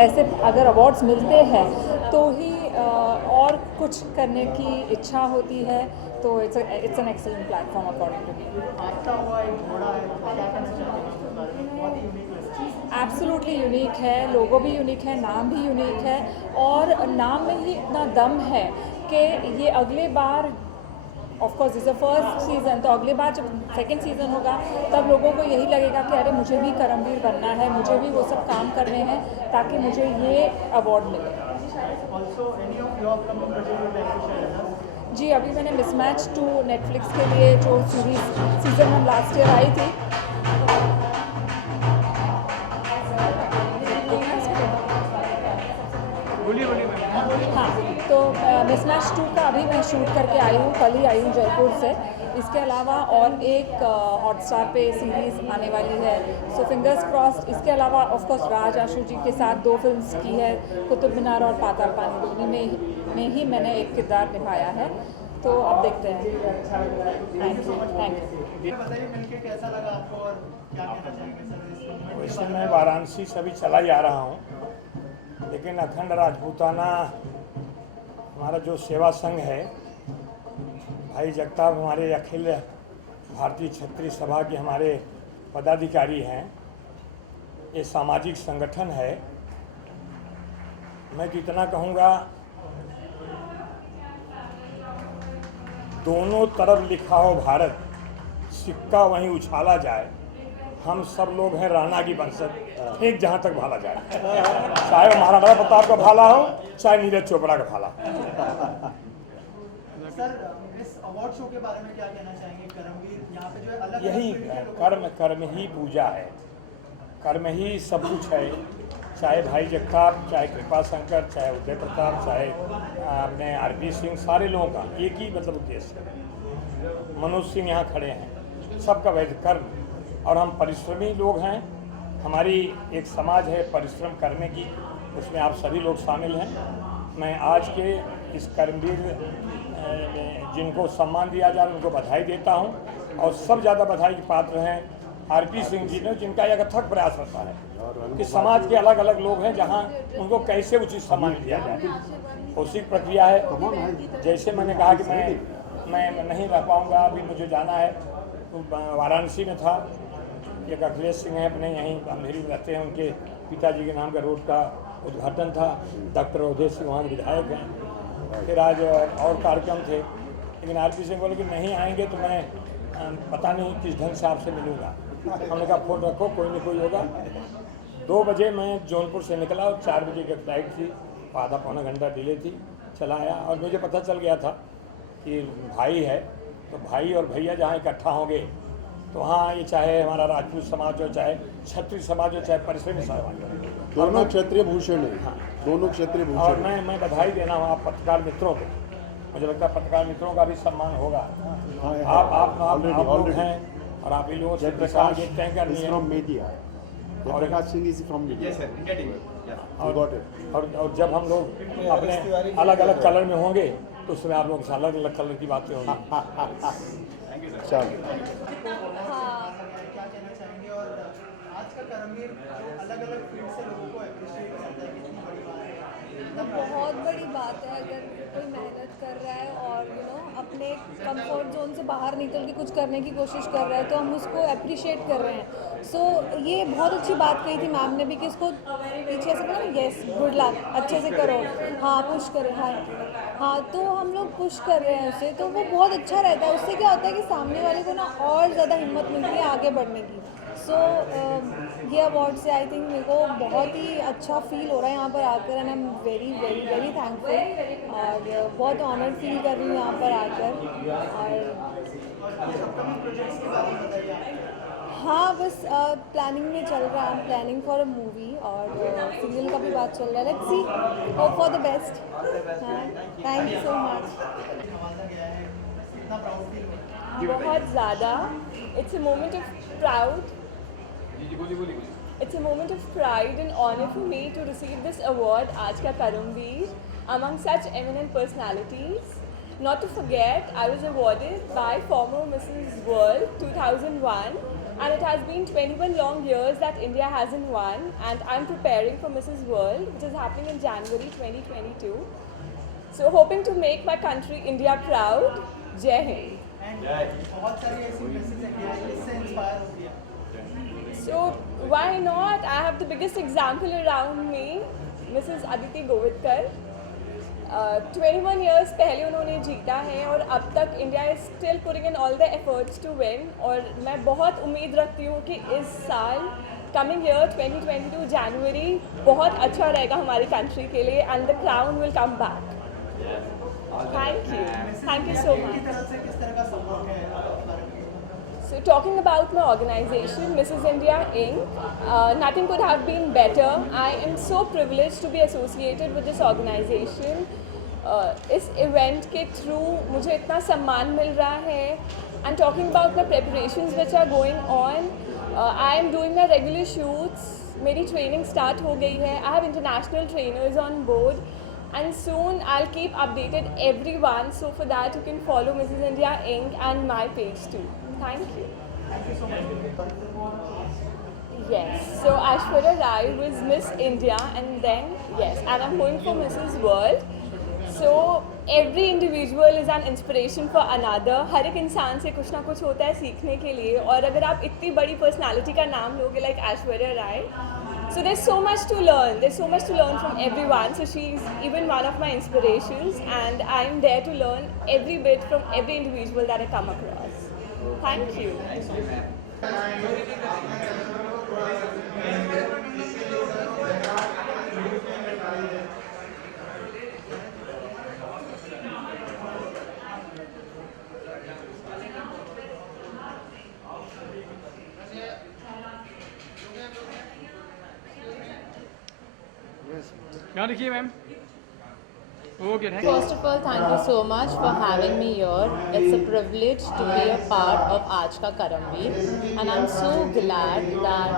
ऐसे अगर अवार्ड्स मिलते हैं तो ही और कुछ करने की इच्छा होती है, तो it's an excellent platform according to me. आपका हुआ एक घोड़ा है, तो क्या कहना चाहेंगे उसके बारे में? बहुत ही यूनिक लगता है। एब्सोल्युटली यूनिक है, लोगो भी यूनिक है, नाम भी यूनिक है, और नाम में ही इतना दम है कि ये अगले बार, of course is a first season, तो अगले बार जब सेकंड सीज़न होगा तब लोगों को यही लगेगा कि अरे मुझे भी करमवीर बनना है, मुझे भी वो सब काम करने हैं ताकि मुझे ये अवार्ड मिले। Also, any of your upcoming project would like to share with us? जी, अभी मैंने मिसमैच 2 नेटफ्लिक्स के लिए जो सीज़न 1 लास्ट ईयर आई थी, हाँ, तो मिसमैच 2 का अभी मैं शूट करके आई हूँ, कल ही आई हूँ जयपुर से। इसके अलावा और एक हॉटस्टार पे सीरीज़ आने वाली है, सो फिंगर्स क्रॉस्ड। इसके अलावा ऑफ कोर्स राज आशु जी के साथ 2 फिल्म्स की है, कुतुब मीनार और पाताल पानी, दोनों में ही मैंने एक किरदार निभाया है, तो अब देखते हैं। Thank you. ये बताइए मिलके कैसा लगा आपको और क्या कहना चाहेंगे सर इस मूवमेंट के वैसे बारे मैं में? वाराणसी से अभी चला ही आ रहा हूँ, लेकिन अखंड राजपूताना हमारा जो सेवा संघ है, भाई जगताप हमारे अखिल भारतीय क्षत्रिय सभा के हमारे पदाधिकारी हैं, ये सामाजिक संगठन है। मैं तो इतना कहूँगा, दोनों तरफ लिखा हो भारत, सिक्का वहीं उछाला जाए, हम सब लोग हैं राणा की वंशज, एक जहाँ तक भाला जाए, चाहे वो महाराणा प्रताप का भाला हो, चाहे नीरज चोपड़ा का भाला। सर इस अवार्ड शो के बारे में क्या कहना चाहेंगे? करमवीर यहाँ पे जो है अलग यही फील्ड के लोगों कर्म ही पूजा है, कर्म ही सब कुछ है। चाहे भाई जगताप, चाहे कृपा शंकर, चाहे उदय प्रताप, चाहे अपने आरपी सिंह, सारे लोगों का एक ही मतलब उद्देश्य है। मनोज सिंह यहाँ खड़े हैं, सबका वैध कर्म, और हम परिश्रमी लोग हैं। हमारी एक समाज है परिश्रम करने की, उसमें आप सभी लोग शामिल हैं। मैं आज के इस कर्मवीर जिनको सम्मान दिया जा रहा है उनको बधाई देता हूं, और सब ज़्यादा बधाई के पात्र हैं आरपी सिंह जी ने, जिनका एक अथक प्रयास रहता है कि समाज के अलग अलग लोग हैं जहां उनको कैसे उचित सम्मान दिया जाए। उसी प्रक्रिया है। जैसे मैंने कहा कि मैं नहीं रह पाऊंगा, अभी मुझे जाना है, तो वाराणसी में था, एक अखिलेश सिंह है अपने यहीं अंधेरी में रहते हैं, उनके पिताजी के नाम का रोड का उद्घाटन था, डॉक्टर अवधेय सिंह वहाँ के विधायक हैं। फिर आज और कार्यक्रम थे, लेकिन आरपी सिंह बोले कि नहीं आएंगे तो मैं पता नहीं किस ढंग से आपसे मिलूँगा। हमने कहा फ़ोन रखो, कोई नहीं कोई होगा। 2 बजे मैं जौनपुर से निकला और 4 बजे की फ्लाइट थी, आधा पौना घंटा डिले थी, चला आया। और मुझे पता चल गया था कि भाई है, तो भाई और भैया जहाँ इकट्ठा होंगे तो वहाँ ये चाहे हमारा राजपूत समाज हो, चाहे क्षत्रिय समाज हो, चाहे परिश्रमी समाज हो, दोनों क्षत्रिय भूषण है। हाँ, दोनों क्षत्रिय और भूषण है। मैं बधाई देना हूँ आप पत्रकार मित्रों को। मुझे लगता है पत्रकार मित्रों का भी सम्मान होगा। आप लोग हैं और आप ही लोगों से प्रकाश देखते हैं करनी है। From media, Prakash Singh is from media. और जब हम लोग अपने अलग अलग कलर में होंगे तो उसमें आप लोग से अलग अलग कलर की बातें होंगी। चलो, क्या कहना चाहेंगे? और आज का करमवीर जो अलग अलग फील्ड से लोगों को अप्रिशिएट करता है, कितनी बड़ी बात है? तो बहुत बड़ी बात है अगर कोई मेहनत कर रहा है और अपने कंफर्ट जोन से बाहर निकल के कुछ करने की कोशिश कर रहा है, तो हम उसको अप्रिशिएट कर रहे हैं। सो ये बहुत अच्छी बात कही थी मैम ने भी कि इसको पीछे से बोला यस गुड लक, अच्छे से करो, हाँ पुश करें, हाँ तो हम लोग पुश कर रहे हैं उसे, तो वो बहुत अच्छा रहता है। उससे क्या होता है कि सामने वाले को और ज़्यादा हिम्मत मिलती है आगे बढ़ने की। सो ये अवार्ड से आई थिंक मेरे को बहुत ही अच्छा फील हो रहा है यहाँ पर आकर, and I am very very very thankful, और बहुत ऑनर्ड फील कर रही हूँ यहाँ पर आकर। और हाँ बस प्लानिंग में चल रहा है, प्लानिंग फॉर अ मूवी, और सीरियल का भी बात चल रहा है। Let's see, hope for the best. हाँ, थैंक यू सो मच। बहुत ज़्यादा, it's a moment of proud, it's a moment of pride and honor for me to receive this award, आज का Karambir, among such eminent personalities, Not to forget, I was awarded by former Mrs. World 2001, and it has been 21 long years that India hasn't won, and I'm preparing for Mrs. World, which is happening in January 2022. So hoping to make my country India proud. Jai Hind. And बहुत सारी ऐसी message है कि इससे inspire हो गया. So why not? I have the biggest example around me, Mrs. Aditi Govitकर. 21 years पहले उन्होंने जीता है और अब तक India is still putting in all the efforts to win. और मैं बहुत उम्मीद रखती हूँ कि इस साल कमिंग ईयर 2022 जनवरी बहुत अच्छा रहेगा हमारी कंट्री के लिए and the crown will come back. Thank you so की मच. तरफ से किस तरह का सपोर्ट है आपके बारे में? So talking about my organization, Mrs. India Inc., nothing could have been better. I am so privileged to be associated with this organization. इस event के through मुझे इतना सम्मान मिल रहा है. And talking about the preparations which are going on, I am doing my regular shoots. मेरी training start हो गई है. I have international trainers on board. And soon I'll keep updated everyone. So for that you can follow Mrs. India Inc. and my page too. Thank you. Thank you so much. Yes. So Aishwarya Rai was Miss India, and then yes, and I'm going for Mrs. World. So every individual is an inspiration for another. हर एक इंसान से कुछ ना कुछ होता है सीखने के लिए. और अगर आप इतनी बड़ी पर्सनालिटी का नाम लोगे like Aishwarya Rai, so there's so much to learn. There's so much to learn from everyone. So she's even one of my inspirations, and I'm there to learn every bit from every individual that I come across. Thank you. यहाँ देखिए ma'am. Okay, thank you. First of all, thank you so much for having me here. It's a privilege to be a part of Aaj Ka Karamveer, and I'm so glad that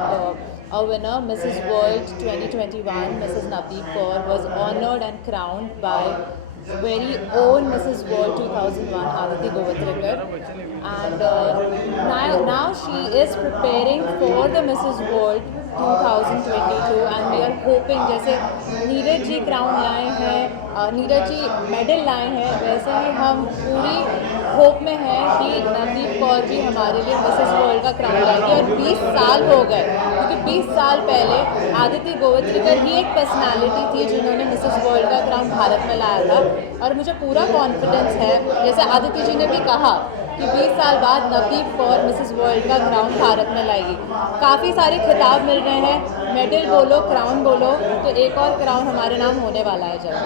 our winner, Mrs. World 2021, Mrs. Navdeep Kaur, was honored and crowned by very own Mrs. World 2001, Aditi Govitrekar. And now she is preparing for the Mrs. World 2022, and we are hoping, जैसे Neeraj ji crown लाए हैं, Neeraj ji medal लाए हैं, वैसे ही हम पूरी hope में हैं कि नवदीप कौर भी हमारे लिए मिसेस वर्ल्ड का क्राउन लाएगी. और 20 साल हो गए, क्योंकि 20 साल पहले आदिति गोवित्रिकर ही एक पर्सनालिटी थी जिन्होंने मिसेस वर्ल्ड का क्राउन भारत में लाया था. और मुझे पूरा कॉन्फिडेंस है, जैसे आदिति जी ने भी कहा कि 20 साल बाद नवदीप कौर मिसेस वर्ल्ड का क्राउन भारत में लाएगी. काफ़ी सारे खिताब मिल रहे हैं, मेडल बोलो, क्राउन बोलो, तो एक और क्राउन हमारे नाम होने वाला है जल्द.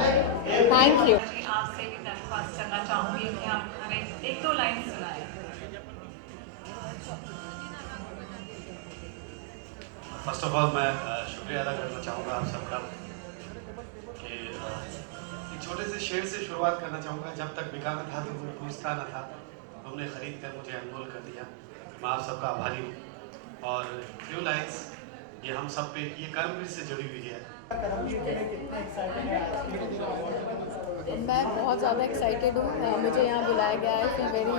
Thank you. आपसे भी दरख्वास्त करना चाहूँगी कि आप हमें एक दो लाइन सुनाएं. फर्स्ट ऑफ ऑल मैं शुक्रिया अदा करना चाहूँगा आप सबका कि एक छोटे से शेर से शुरुआत करना चाहूँगा. जब तक बिकाना था तो कोई पूछता न था, तुमने ख़रीद कर मुझे अनमोल कर दिया. मैं आप सबका आभारी हूँ. और फ्यू लाइन्स ये हम सब पे, ये कर्मवीर से जुड़ी हुई है. करमवीर के लिए कितने एक्साइटेड हैं आज के? मैं बहुत ज़्यादा एक्साइटेड हूँ. मुझे यहाँ बुलाया गया है. फील वेरी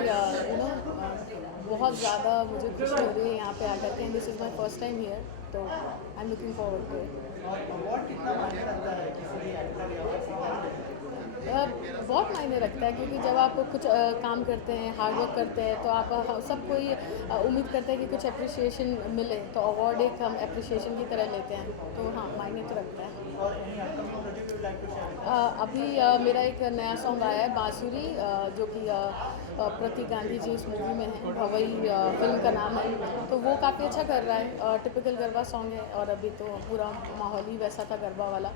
बहुत ज़्यादा मुझे खुशी हो रही है यहाँ पे आकर के. This is my first time here, तो I am looking forward to it. और अवार्ड कितना मायने रखता है किसी भी एक्टर या पर्सनालिटी? बहुत मायने रखता है, क्योंकि जब आप कुछ काम करते हैं, हार्ड वर्क करते हैं, तो आप सब कोई उम्मीद करते हैं कि कुछ अप्रिसिएशन मिले. तो अवार्ड एक हम अप्रिसिएशन की तरह लेते हैं, तो हाँ मायने तो रखता है. और any upcoming project you like to share? अभी मेरा एक नया सॉन्ग आया है बांसुरी, जो कि प्रतीक गांधी जी इस मूवी में है, भवई फिल्म का नाम है. तो वो काफ़ी अच्छा कर रहा है. टिपिकल गरबा सॉन्ग है, और अभी तो पूरा माहौल ही वैसा था गरबा वाला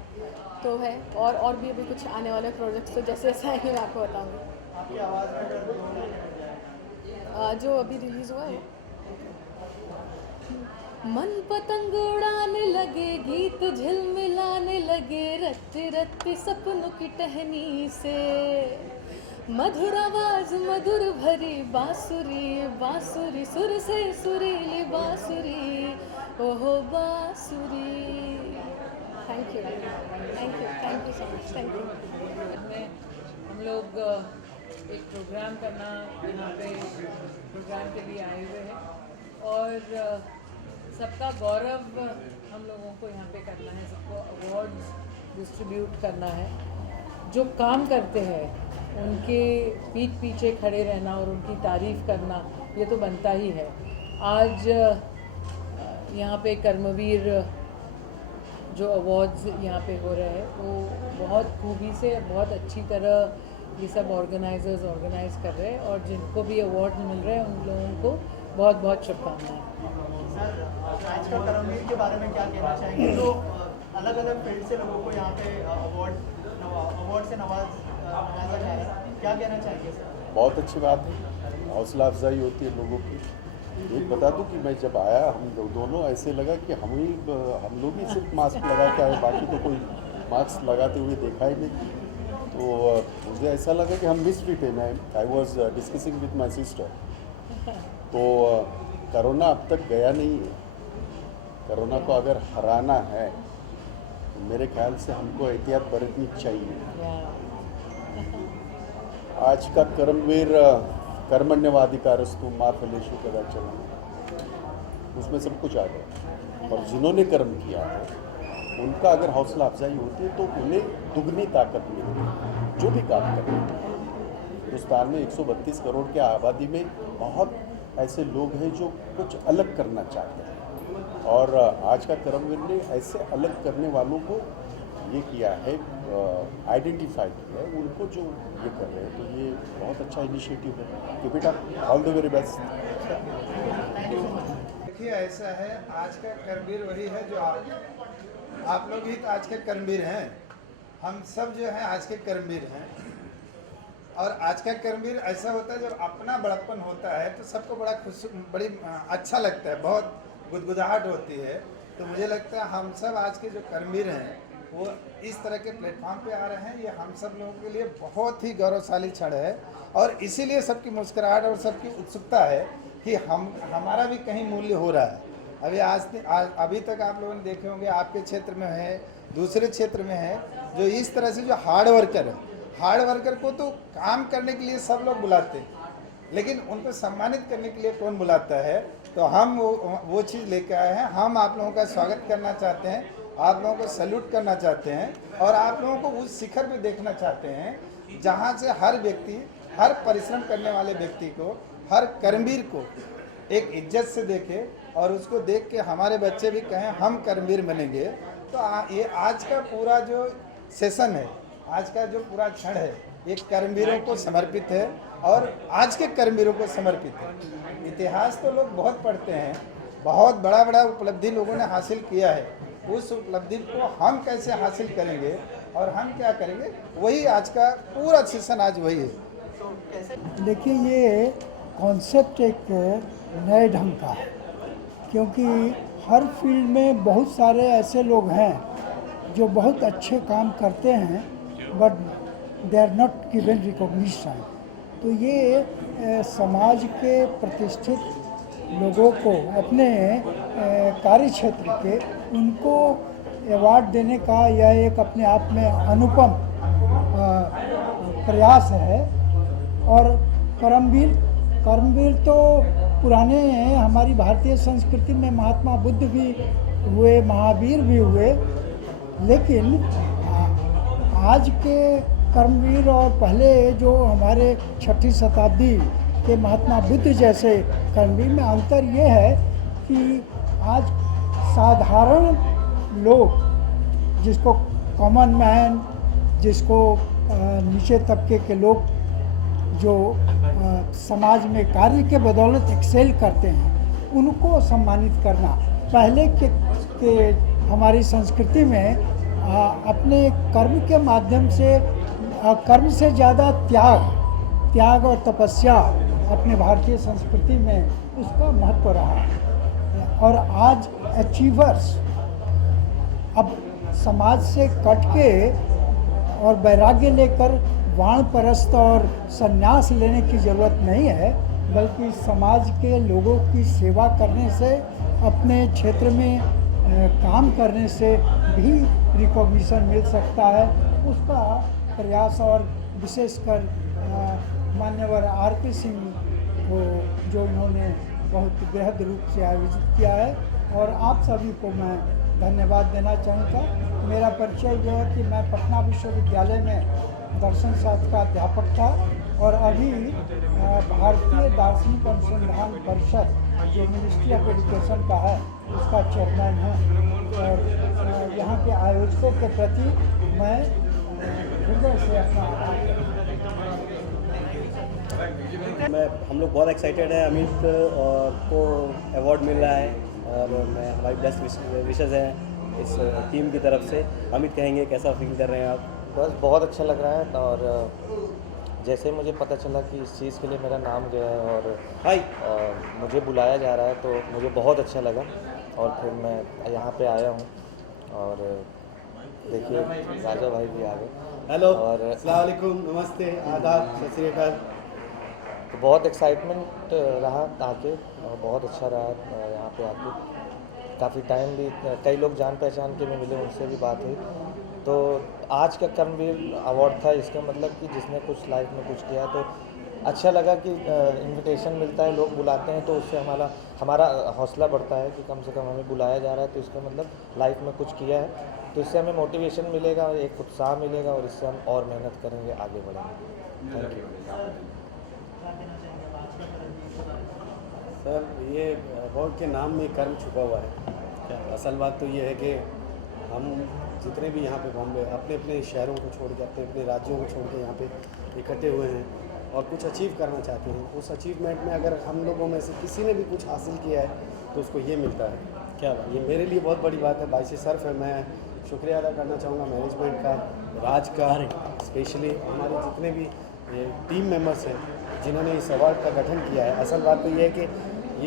तो है. और भी अभी कुछ आने वाले प्रोजेक्ट्स, तो जैसे जैसे आएंगे मैं आपको बताऊँगी. आपकी आवाज़ में अगर दो लाइन मिल जाए? जो अभी रिलीज़ हुआ है. मन पतंग उड़ाने लगे, गीत झिलमिलाने लगे, रत्ती रत्ती सपनों की टहनी से, मधुर आवाज मधुर भरी बांसुरी, बांसुरी सुर से सुरीली बांसुरी, ओहो बांसुरी. Thank you so much. Thank you. में हम लोग एक प्रोग्राम करना यहाँ पे प्रोग्राम के लिए आए हुए हैं और सबका गौरव हम लोगों को यहाँ पे करना है, सबको अवार्ड्स डिस्ट्रीब्यूट करना है। जो काम करते हैं उनके पीठ पीछे खड़े रहना और उनकी तारीफ़ करना ये तो बनता ही है। आज यहाँ पे कर्मवीर जो अवार्ड्स यहाँ पे हो रहे हैं वो बहुत खूबी से बहुत अच्छी तरह ये सब ऑर्गेनाइजर्स ऑर्गेनाइज कर रहे हैं और जिनको भी अवार्ड मिल रहे हैं उन लोगों को बहुत बहुत शुभकामनाएं। सर, आज का करमवीर के बारे में क्या कहना चाहेंगे? तो अलग अलग फील्ड से लोगों को यहाँ पे अवार्ड से नवाजा गया है, क्या कहना चाहेंगे सर? बहुत अच्छी बात है, हौसला अफजाई होती है लोगों की। एक बता दूं कि मैं जब आया हम दोनों ऐसे लगा कि हम लोग ही सिर्फ मास्क लगा के आए, बाकी तो कोई मास्क लगाते हुए देखा ही नहीं। तो मुझे ऐसा लगा कि हम मिसफिट है। I was discussing with my sister. तो कोरोना अब तक गया नहीं है। कोरोना को अगर हराना है तो मेरे ख्याल से हमको एहतियात बरतनी चाहिए। आज का कर्मवीर कर्मण्यवाधिकारस्तु मा फलेषु कदाचन, उसमें सब कुछ आ गया। और जिन्होंने कर्म किया है उनका अगर हौसला अफजाई होती है तो उन्हें दुगनी ताकत मिलती है जो भी काम करते हैं। हिंदुस्तान में 132 करोड़ की आबादी में बहुत ऐसे लोग हैं जो कुछ अलग करना चाहते हैं और आज का कर्मवीर ने ऐसे अलग करने वालों को ये किया है, आइडेंटिफाई किया है उनको जो ये कर रहे हैं। तो ये बहुत अच्छा इनिशिएटिव है कि बेटा ऑल द वेरी बेस्ट। देखिए ऐसा है, आज का कर्मवीर वही है जो आप लोग ही तो आज के कर्मवीर हैं। हम सब जो है आज के कर्मवीर हैं और आज का कर्मवीर ऐसा होता है जब अपना बड़प्पन होता है तो सबको बड़ी अच्छा लगता है, बहुत गुदगुदाहट होती है। तो मुझे लगता है हम सब आज के जो कर्मवीर हैं वो इस तरह के प्लेटफॉर्म पे आ रहे हैं। ये हम सब लोगों के लिए बहुत ही गौरवशाली क्षण है और इसीलिए सबकी मुस्कुराहट और सबकी उत्सुकता है कि हमारा भी कहीं मूल्य हो रहा है। अभी तक आप लोगों ने देखे होंगे, आपके क्षेत्र में है, दूसरे क्षेत्र में है, जो इस तरह से जो हार्ड वर्कर है, हार्ड वर्कर को तो काम करने के लिए सब लोग बुलाते हैं लेकिन उनको सम्मानित करने के लिए कौन बुलाता है? तो हम वो चीज़ लेकर आए हैं। हम आप लोगों का स्वागत करना चाहते हैं, आप लोगों को सैल्यूट करना चाहते हैं और आप लोगों को उस शिखर पे देखना चाहते हैं जहाँ से हर व्यक्ति, हर परिश्रम करने वाले व्यक्ति को, हर कर्मवीर को एक इज्जत से देखे और उसको देख के हमारे बच्चे भी कहें हम कर्मवीर बनेंगे। तो ये आज का पूरा जो सेशन है, आज का जो पूरा क्षण है, ये कर्मवीरों को समर्पित है और आज के कर्मवीरों को समर्पित है। इतिहास तो लोग बहुत पढ़ते हैं, बहुत बड़ा बड़ा उपलब्धि लोगों ने हासिल किया है, उस उपलब्धि को हम कैसे हासिल करेंगे और हम क्या करेंगे, वही आज का पूरा सेशन आज वही है। देखिए ये कॉन्सेप्ट एक नए ढंग का है क्योंकि हर फील्ड में बहुत सारे ऐसे लोग हैं जो बहुत अच्छे काम करते हैं but they are not given recognition. तो ये समाज के प्रतिष्ठित लोगों को अपने कार्य क्षेत्र के उनको अवार्ड देने का यह एक अपने आप में अनुपम प्रयास है। और कर्मवीर तो पुराने हैं, हमारी भारतीय संस्कृति में महात्मा बुद्ध भी हुए, महावीर भी हुए, लेकिन आज के कर्मवीर और पहले जो हमारे 6वीं शताब्दी के महात्मा बुद्ध जैसे कर्मवीर में अंतर ये है कि आज साधारण लोग, जिसको कॉमन मैन, जिसको नीचे तबके के लोग जो समाज में कार्य के बदौलत एक्सेल करते हैं, उनको सम्मानित करना। पहले के हमारी संस्कृति में अपने कर्म के माध्यम से, कर्म से ज़्यादा त्याग और तपस्या अपने भारतीय संस्कृति में उसका महत्व रहा। और आज अचीवर्स अब समाज से कट के और वैराग्य लेकर वाणपरस्त और संन्यास लेने की ज़रूरत नहीं है, बल्कि समाज के लोगों की सेवा करने से, अपने क्षेत्र में काम करने से भी रिकॉग्निशन मिल सकता है। उसका प्रयास और विशेषकर मान्यवर आरपी सिंह को, जो इन्होंने बहुत बेहद रूप से आयोजित किया है, और आप सभी को मैं धन्यवाद देना चाहूँगा। मेरा परिचय जो है कि मैं पटना विश्वविद्यालय में दर्शन शास्त्र का अध्यापक था और अभी भारतीय दार्शनिक अनुसंधान परिषद जो मिनिस्ट्री ऑफ एजुकेशन का है उसका चेयरमैन है। और यहाँ के आयोजकों के प्रति मैं हृदय से अपना हम लोग बहुत एक्साइटेड हैं। अमित को अवार्ड मिल रहा है और मैं हमारी बेस्ट विशेज़ हैं इस टीम की तरफ से। अमित कहेंगे कैसा फील कर रहे हैं आप? बस बहुत अच्छा लग रहा है, और जैसे मुझे पता चला कि इस चीज़ के लिए मेरा नाम गया है और मुझे बुलाया जा रहा है तो मुझे बहुत अच्छा लगा, और फिर मैं यहाँ पे आया हूँ। और देखिए राजा भाई भी आ गए। हेलो और अस्सलाम वालेकुम, नमस्ते, आदाब, सत श्री अकाल। तो बहुत एक्साइटमेंट रहा आके, और बहुत अच्छा रहा यहाँ पे आके। काफ़ी टाइम भी, कई लोग जान पहचान के भी मिले, उनसे भी बात हुई। तो आज का कर्मवीर अवार्ड था, इसका मतलब कि जिसने कुछ लाइफ में कुछ किया, तो अच्छा लगा कि इनविटेशन मिलता है, लोग बुलाते हैं, तो उससे हमारा हौसला बढ़ता है कि कम से कम हमें बुलाया जा रहा है, तो इसका मतलब लाइफ में कुछ किया है, तो इससे हमें मोटिवेशन मिलेगा, एक उत्साह मिलेगा, और इससे हम और मेहनत करेंगे, आगे बढ़ेंगे। Thank you sir. ये अवार्ड के नाम में कर्म छुपा हुआ है। असल बात तो ये है कि हम जितने भी यहाँ पे बॉम्बे अपने अपने शहरों को छोड़ के, अपने अपने राज्यों को छोड़ के यहाँ पे इकट्ठे हुए हैं और कुछ अचीव करना चाहते हैं। उस अचीवमेंट में अगर हम लोगों में से किसी ने भी कुछ हासिल किया है तो उसको ये मिलता है। क्या बात, ये मेरे लिए बहुत बड़ी बात है, बाइसे सर्फ है। मैं शुक्रिया अदा करना चाहूँगा मैनेजमेंट का, राज का, स्पेशली हमारे जितने भी टीम मेंबर्स हैं जिन्होंने इस अवार्ड का गठन किया है। असल बात तो ये है कि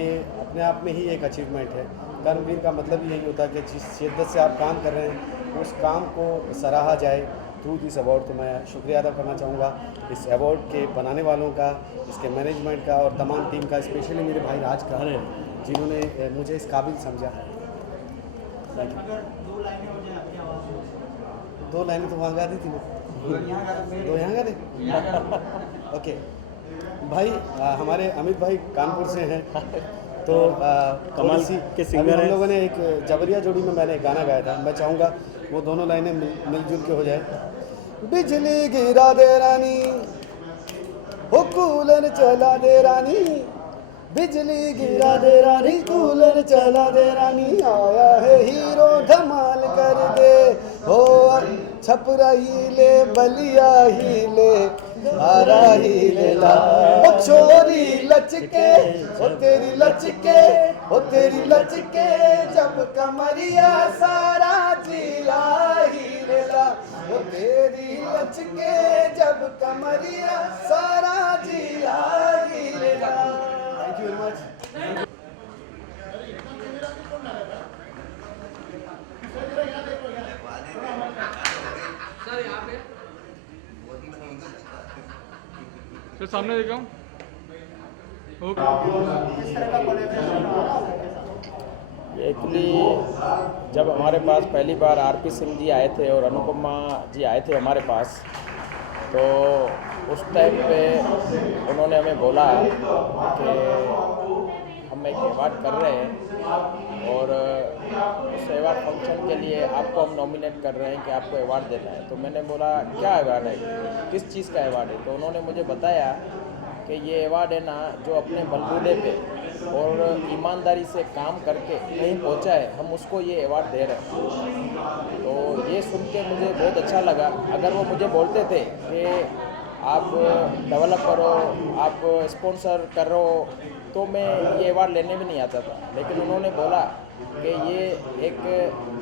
ये अपने आप में ही एक अचीवमेंट है। कर्मवीर का मतलब यही होता है कि जिस शिद्दत से आप काम कर रहे हैं उस काम को सराहा जाए थ्रू दिस अवार्ड। तो मैं शुक्रिया अदा करना चाहूँगा इस अवार्ड के बनाने वालों का, इसके मैनेजमेंट का और तमाम टीम का, स्पेशली मेरे भाई राज का, जिन्होंने मुझे इस काबिल समझा। दो लाइनें तो वहाँ गा दी थी ना, दो यहाँ गा दे। ओके भाई, हमारे अमित भाई कानपुर से हैं, तो कमाल के सिंगर हम लोगों ने एक जबरिया जोड़ी में मैंने गाना गाया था, मैं चाहूँगा वो दोनों लाइनें मिलजुल के हो जाए। बिजली गिरा दे रानी, हो कूलर चला दे रानी, बिजली गिरा दे रानी, कूलर चला दे रानी, आया है हीरो धमाल कर दे, हो छपरा ही ले, बलिया ही ले, आरा ही ले ला, ओ छोरी लचके, ओ तेरी लचके, ओ तेरी लचके, जब कमरिया सारा जिला ही ले ला, ओ तेरी लचके, जब कमरिया सारा जिला ही ले ला। Thank you very much. Sir सामने देखा हूँ। एक्चुअली जब हमारे पास पहली बार आरपी सिंह जी आए थे और अनुपमा जी आए थे हमारे पास, तो उस टाइम पे उन्होंने हमें बोला कि हम एक अवार्ड कर रहे हैं और उस अवार्ड फंक्शन के लिए आपको हम नॉमिनेट कर रहे हैं कि आपको अवार्ड देना है। तो मैंने बोला क्या अवार्ड है, किस चीज़ का अवार्ड है? तो उन्होंने मुझे बताया कि ये अवार्ड है ना, जो अपने बलबूते पे और ईमानदारी से काम करके कहीं पहुंचा है, हम उसको ये अवार्ड दे रहे हैं। तो ये सुन के मुझे बहुत अच्छा लगा। अगर वो मुझे बोलते थे कि आप डेवलप करो, आप स्पॉन्सर करो, तो मैं ये अवार्ड लेने भी नहीं आता था। लेकिन उन्होंने बोला कि ये एक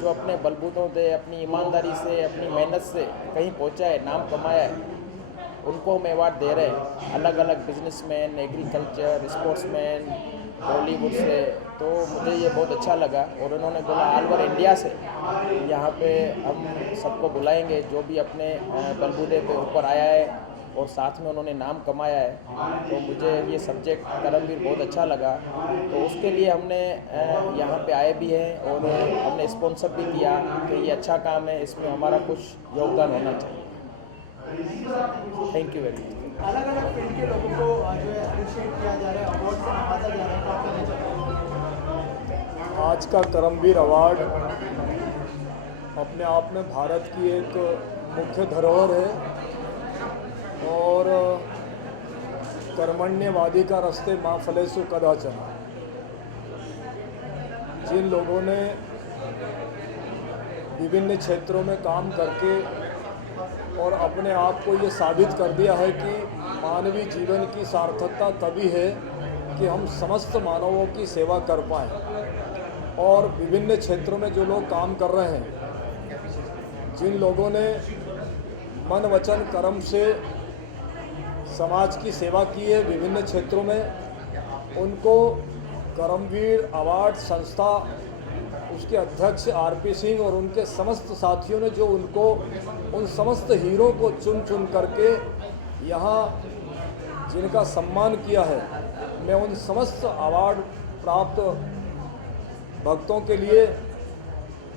जो अपने बलबूतों से, अपनी ईमानदारी से, अपनी मेहनत से कहीं पहुंचा है, नाम कमाया है, उनको हम अवार्ड दे रहे हैं। अलग अलग बिजनेसमैन, एग्रीकल्चर, स्पोर्ट्समैन, बॉलीवुड से। तो मुझे ये बहुत अच्छा लगा। और उन्होंने बोला ऑल ओवर इंडिया से यहाँ पे हम सबको बुलाएंगे जो भी अपने बलबूते पे ऊपर आया है और साथ में उन्होंने नाम कमाया है। तो मुझे ये सब्जेक्ट कर्मवीर बहुत अच्छा लगा। तो उसके लिए हमने यहाँ पे आए भी हैं और हमने स्पॉन्सर भी किया कि ये अच्छा काम है, इसमें हमारा कुछ योगदान होना चाहिए। Thank you very much. अलग अलग फील्ड के लोगों आज का करमवीर अवार्ड अपने आप में भारत की एक मुख्य धरोहर है और कर्मण्यवादी का रास्ते माँ फलेसु कदाचन। जिन लोगों ने विभिन्न क्षेत्रों में काम करके और अपने आप को ये साबित कर दिया है कि मानवीय जीवन की सार्थकता तभी है कि हम समस्त मानवों की सेवा कर पाएँ। और विभिन्न क्षेत्रों में जो लोग काम कर रहे हैं, जिन लोगों ने मन वचन कर्म से समाज की सेवा की है विभिन्न क्षेत्रों में, उनको करमवीर अवार्ड संस्था उसके अध्यक्ष आरपी सिंह और उनके समस्त साथियों ने जो उनको उन समस्त हीरो को चुन चुन करके यहाँ जिनका सम्मान किया है, मैं उन समस्त अवार्ड प्राप्त भक्तों के लिए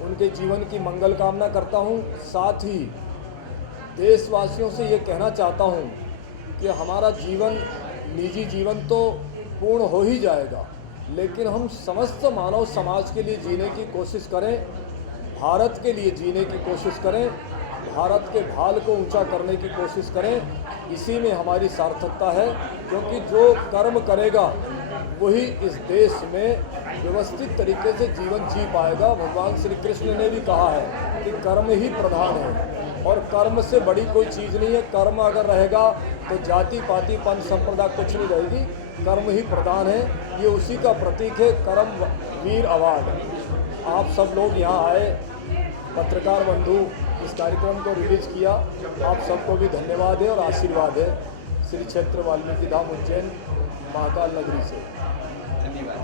उनके जीवन की मंगल कामना करता हूँ। साथ ही देशवासियों से ये कहना चाहता हूँ कि हमारा जीवन, निजी जीवन तो पूर्ण हो ही जाएगा, लेकिन हम समस्त मानव समाज के लिए जीने की कोशिश करें, भारत के लिए जीने की कोशिश करें, भारत के भाल को ऊंचा करने की कोशिश करें। इसी में हमारी सार्थकता है, क्योंकि जो कर्म करेगा वही इस देश में व्यवस्थित तरीके से जीवन जी पाएगा। भगवान श्री कृष्ण ने भी कहा है कि कर्म ही प्रधान है और कर्म से बड़ी कोई चीज़ नहीं है। कर्म अगर रहेगा तो जाति पाति पंथ संप्रदाय कुछ नहीं रहेगी, कर्म ही प्रधान है। ये उसी का प्रतीक है करमवीर अवार्ड। आप सब लोग यहाँ आए, पत्रकार बंधु इस कार्यक्रम को रिलीज किया, आप सबको भी धन्यवाद है और आशीर्वाद है श्री क्षेत्र वाल्मीकि धाम उज्जैन महाकाल नगरी से। धन्यवाद।